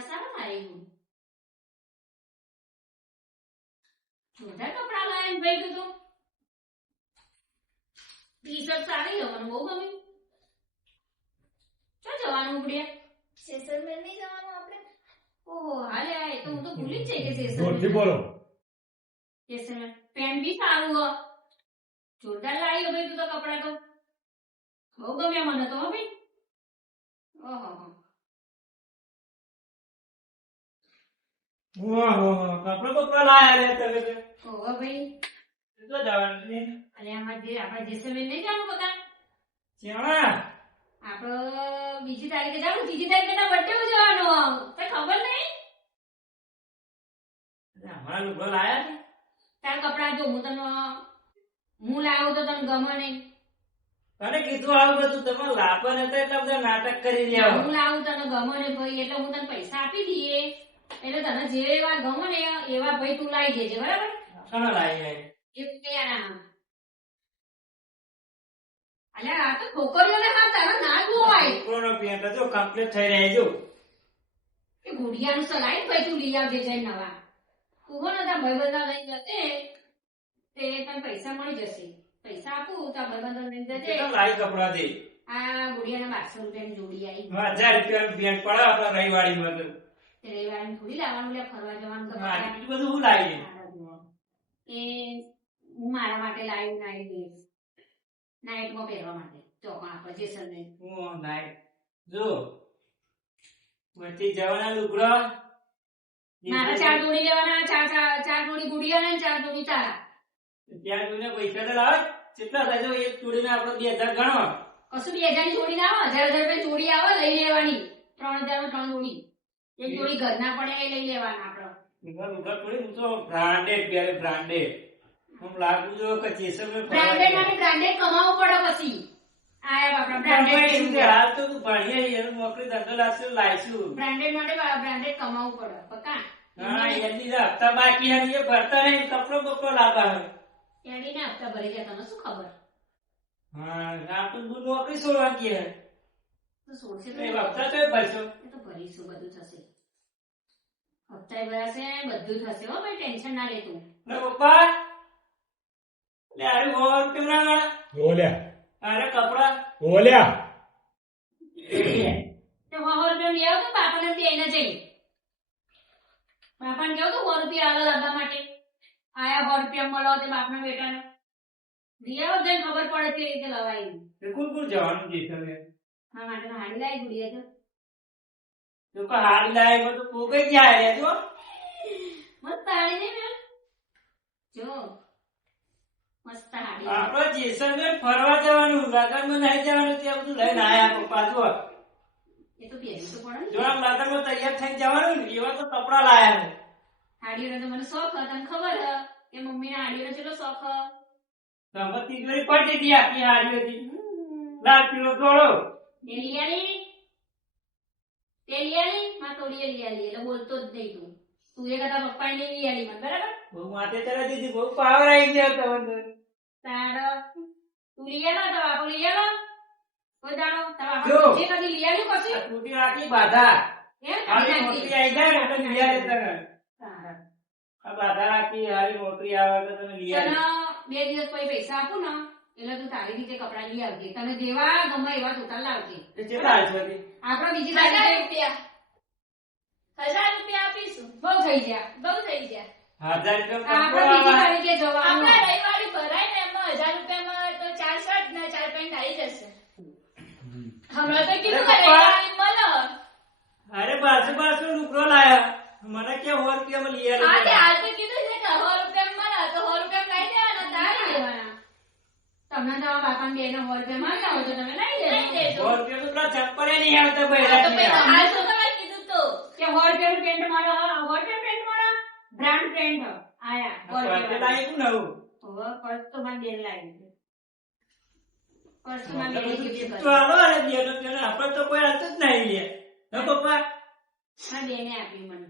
સારા લાવ્યું. જોરદાર કપડા લાવ્યા ને ભાઈ તું તો ટી શર્ટ સારી મને બહુ ગમી ક્યાં જવાનું ઉપડ્યા જેસલમેર નહીં જવાનું આપણે? ઓહો હાલે આ એ તો હું તો ભૂલી જ જઈ કે જોરથી જેસલમેર બોલો. જેસલમેર પેન બી સારું હો જોરદાર લાવી હો ભાઈ તું તો કપડા તો. બહુ ગમ્યા મને તો હો ભાઈ. ઓહો કપડાં બપડા લાયા રે તમે તો. ભાઈ. કેટલો જવાનું છે? અને આમાં જે આપણે જેસલમેર નહીં જવાનું બધા શ્યામા, આપણો બીજી તારીખે જવાનું ત્રીજી તારીખે ના બર્થડે જવાનું. તને ખબર નહીં? લાયા છે? તાર કપડા જો હું તને હું લાવું તો તને ગમે નહીં. તને કીધું આવું બધું તમે લાભ હતા એટલે બધા નાટક કરી રહ્યા હું લાવું તને ગમે ને ભાઈ એટલે હું તને પૈસા આપી દઈએ. એટલે તને જે એવા ગમો ને એવા ભાઈ તું લાવી દેજે બરાબર? ઘણા લાવી એ પેલા અલ્યા આ તો છોકરીઓને હા તારો ના જોવાય છોકરોનો પેન્ટ જો કમ્પ્લીટ થઈ રહ્યા જો. એ ગુડિયાનું સલાઈ ભાઈ તું લઈ આવજે જઈ નવા. તું હો ભાઈ ભાઈબંધા લઈ જતે તે તને પૈસા મળી જશે. પૈસા આપું તા ભાઈ બંધા લઈ જતે તો લાઈ કપડા દે આ ગુડિયાના બારસો રૂપિયાની જોડી આવી. હજાર રૂપિયાનું પેન્ટ પડે આપડે રવિવાળીમાં તો તે. રવિવારે થોડી લાવવાનું લે ફરવા જવાનું તો હા, બહાર. એટલું બધું હું લાવી એ હું મારા માટે લાવી નાઈ દઈશ. નાઇટમાં પહેરવા માટે ચોકમાં આપણે હું નાઈ જો વચ્ચે જવાના લુગડો. મારા ચાર જોડી લેવાના ચાર ચાર ચાર જોડી ગુડિયાના ને ચાર જોડી તારા ત્યાં જોઈને પૈસા તો લાવે. કેટલા થાય? એક જોડીને આપડે બે હજાર ગણવા કશું બે હજારની જોડી ના આવે? હજાર હજાર રૂપિયા જોડી આવે લઈ લેવાની. ત્રણ હજાર ત્રણ જોડી એક જોડી ઘરના પડે એ લઈ લેવાના લુગડા હું તો બ્રાન્ડેડ પહેરે બ્રાન્ડેડ હું લાગુ જો કે જેસલમેર ફરવા બ્રાન્ડેડ માટે બ્રાન્ડેડ કમાવું પડે પછી. આયા બ્રાન્ડેડ. હાલ તો તું ભણીએ એનું નોકરી ધંધો લાગશે તો લાવીશું બ્રાન્ડેડ માટે બ્રાન્ડેડ કમાવું પડે હા એની હપ્તા બાકી હતી ભરતા નહીં કપડો બપડો લાવવા એની હપ્તા ભરી જાય તને શું ખબર? હા આપણું બહુ નોકરી છોડવાની તો સોળસે તો હપ્તા તો ભરશો એ તો ભરીશું બધું થશે. હપ્તા ભરાશે બધું થશે હો ભાઈ ટેન્શન ના લેતું પપ્પા. લે અરે ઓર કેમરા વાળા ઓલ્યા અરે કપડા. ઓલ્યા તો સો રૂપિયા લઈ આવો તો બાપાને તેને જઈ. બાપાને કેવું તો સો રૂપિયા આલો લાવવા માટે. આયા સો રૂપિયા મળો તે બાપના બેટાને. લઈ આવો જઈને ખબર પડે તે રીતે કોણ કોણ જવાનું છે તો હાડી લાય બધું પોગે જાય જો. મસ્ત હાડી ને. જો મસ્ત હાડી આપણો જેસલમેર ફરવા જવાનું લગનમાં નહીં જવાનું ત્યાં બધું લઈને આયા પપ્પા જો એ તો પહેરી તો પડે જો લગનમાં તૈયાર થઈને જવાનું ને એવા તો કપડા લાયા છે. હાડીઓનો તો મને શોખ હતો તને ખબર હ? કે મમ્મીના હાડીઓનો કેટલો શોખ હ? તમે તિજોરી પડી હતી આખી હારી હતી લાલ પીળો ધોળો તે લિયાલી માં તોડીએ લિયાલી એટલે બોલતો જ નહીં તું. તું એ કદા પપ્પા ને લિયાલી માં બરાબર? બહુ માથે ચડે દીધી બહુ પાવર આવી ગયો તમને તારો. તું લિયાલો તો બાપુ લિયાલો કોઈ દાડો તારા જો. જે કદી લિયાલી પછી? તૂટી બાધા. હે આવી જાય ને તને. આ બાધા નોકરી આવે તો લઈ બે દિવસ પછી પૈસા આપું ને એટલે તું તારી રીતે કપડા લઈ આવજે. તને જેવા ગમે એવા ટોટલ લાવજે. કેટલા હાલ બીજી હજાર રૂપિયા. હજાર રૂપિયા આપીશું. બહુ થઈ ગયા. બહુ થઈ ગયા. હજાર રૂપિયા આપણે બીજી તારીખે જવાનું આપણા રવિવારે ભરાય ને એમાં હજાર રૂપિયામાં તો ચાર શર્ટ ને ચાર પેન્ટ આવી જશે. હમણાં તો કીધું કે પપ્પા. રવિવારે મળો અરે બારસો બારસો લુગડો લાયા. મને કે સો રૂપિયામાં લઈ હા તે આવે હાલ તો કીધું છે કે સો રૂપિયામાં મળો તો સો રૂપિયામાં લઈ દેવાના તારે લેવાના. તમને તો બાપાને બેને સો રૂપિયા માંગ્યા હોય તો તમે લઈ લઈ લેજો. સો રૂપિયા તો પેલા ચપ્પલે નહીં આવતા ભાઈ. તો તો તમે કીધું તો. કે સો રૂપિયાનું પેન્ટ મારો સો રૂપિયા પેન્ટ મારો બ્રાન્ડ પેન્ટ. આયા સો રૂપિયા લાવી નવું. હવે પર્સ તો મારી બેન લાવી પર્સ તો મારી બેને gift તો કરી. આવો અરે બે રૂપિયા આપણે તો કોઈ હાલતું જ નહીં લે હે પપ્પા? મારી બેને આપી મને.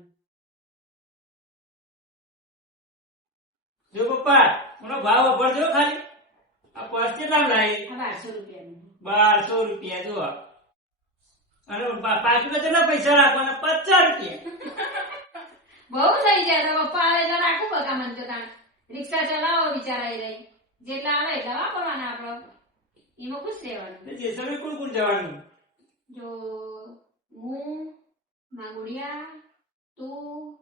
જો પપ્પા મને ભાવ ભરજો ખાલી? આ પર્સ કેટલા લાવી બારસો રૂપિયાનું બારસો રૂપિયા જો અને પા- પાછું કેટલા પૈસા રાખવાના? પચાસ રૂપિયા. બહુ થઈ જાય. તો પપ્પા આવે તો રાખું બકા મન તો તાણ. રિક્ષા ચલાવો વિચારાઈ રહી. જેટલા આવે એટલા વાપરવાના આપડે એમાં ખુશ રહેવાનું. જેસલમેર કોણ કોણ જવાનું? જો હું માંગુડિયા તું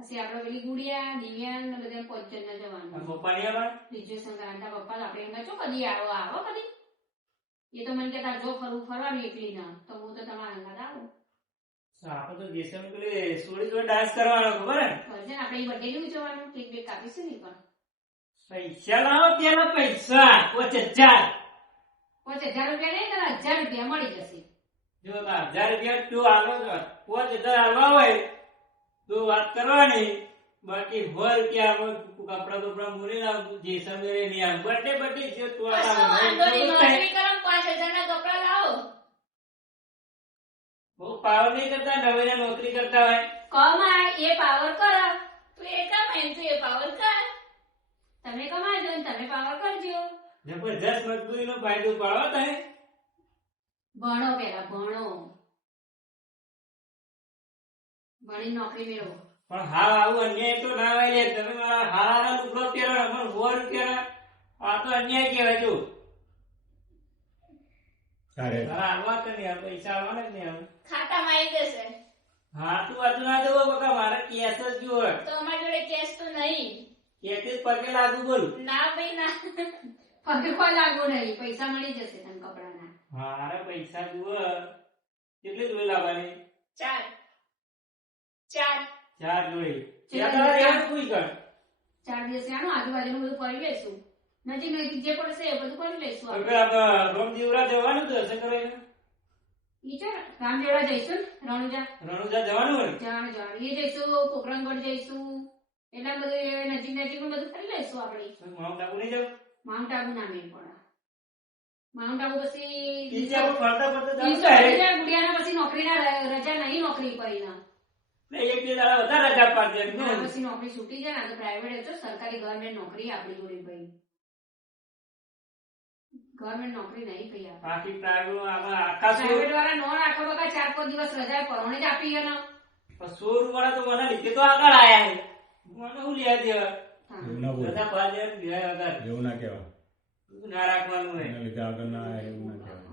પછી આપડે પેલી ગુડિયા દિવ્યાંગ ને બધા પાંચ જણ જવાનું પપ્પા નહીં આવે બીજો સંક્રાંતા પપ્પા આપણે એમ છો કદી આવો આવો કદી એ તો મને કહેતા જો ફરવું ફરવાનું એકલી ના તો હું તો તમારા અંગાત આવું આપણે તો જેસલમેર પેલી સોળી જોડે ડાન્સ કરવાનો ખબર હે? કરજે ને આપણે બર્થડે ની ઉજવવાનું કેક બેક કાપીશું ને પણ પૈસા લાવો પૈસા પાંચ હજાર પાંચ હજાર રૂપિયા નહીં તને હજાર રૂપિયા મળી જશે જો હજાર રૂપિયા તું આલો પાંચ હજાર આલવા હોય તો વાત કરવાની. બાકી હોય આપણે કપડા બપડા મૂરી લાવ જેસલમેર નહીં આવ બર્થડે બર્થડે છે તું નહીં કપડા લાવો. બહુ પાવર નહીં કરતા નવીને નોકરી કરતા હોય. કમાય એ પાવર કરો. તું એ કમાય તું એ પાવર કર. તમે કમાજો ને તમે પાવર કરજો. જબરજસ્ત મજબૂરીનો ફાયદો પાડો તમે. ભણો પેલા ભણો. ભણી નોકરી મેળવો. પણ હા આવું અન્યાય તો ના હોય લે. તમે મારા હારા લુગડો પહેરો ને અમારે સો રૂપિયા આ તો અન્યાય કહેવાય જો. અરે. મારા હાલવા તો નહીં આવે, પૈસા આવવાના જ નહીં આવે. ખાતામાં આવી જશે. હા તું બાજુ ના જવો બકા મારે કેસ જ જો તો અમારી જોડે કેશ તો નહીં. કેસ જ પગે લાગુ બોલ. ના ભાઈ ના. પગે કોઈ લાગુ નહીં. પૈસા મળી જશે તને કપડાના. મારે પૈસા જુઓ. કેટલી જોઈ લાવવાની? ચાર. ચાર. ચાર જોડી. એમ કોઈ કર ચાર દિવસ આનું આજુબાજુનું બધું કરી લઈશું. નજીક નજીક જે પડશે એ બધું કરી લઈશું હવે આપણે. આપણે રોમજીવરા જવાનું તો હશે કરે ઈ છે રામદેવડા જઈશું રણુજા. રણુજા જવાનું હોય? જવાનું જવાનું. એ જઈશું કોકરણગઢ જઈશું. એટલા બધું નજીક નજીક બધું કરી લઈશું આપણે. માઉન્ટ આબુ નહીં જાવ? માઉન્ટ આબુ ના મેળ પડે. માઉન્ટ આબુ પછી ફરતા ફરતા ગુડિયાના પછી નોકરીના રજા નહીં નોકરી પડી ના એટલે એક બે દાડા વધારે રજા પાડજે હા. પછી નોકરી છૂટી જાય ને તો પ્રાઇવેટ હતો સરકારી ગવર્મેન્ટ નોકરી આપણી જોડે ભાઈ. ગવર્મેન્ટ નોકરી નહીં ભાઈ બાકી પ્રાઇવેટ આખા પ્રાઇવેટ વાળા નો રાખો બકા ચાર પાંચ દિવસ રજા પરણે જ આપી ગયો પણ સો રૂપિયા તો મને લીધે તો આગળ આયા મને શું લેવા દેવા રજા પાડજે. એવું ના કહેવાય. ના રાખવાનું એના લીધે આગળ ના એવું ના કહેવાય.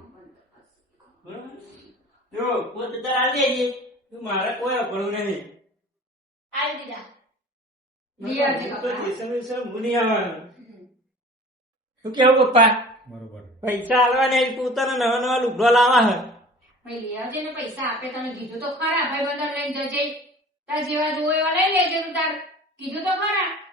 બરોબર? જો પોત તાર દેજે. તું મારે કોઈ અભણું નહીં. આવી દીધા તો કેવું પપ્પા? બરોબર. પૈસા હાલવા ને પોતાના નવા નવા લુગડો લાવવા હે. ભાઈ લઈ આવજે ને પૈસા. આપે તને કીધું તો ખરા. ભાઈ બંદર લઈને જજે. તાર જેવા જોવે એવા લઈ લેજે તું તાર. કીધું તો ખરા.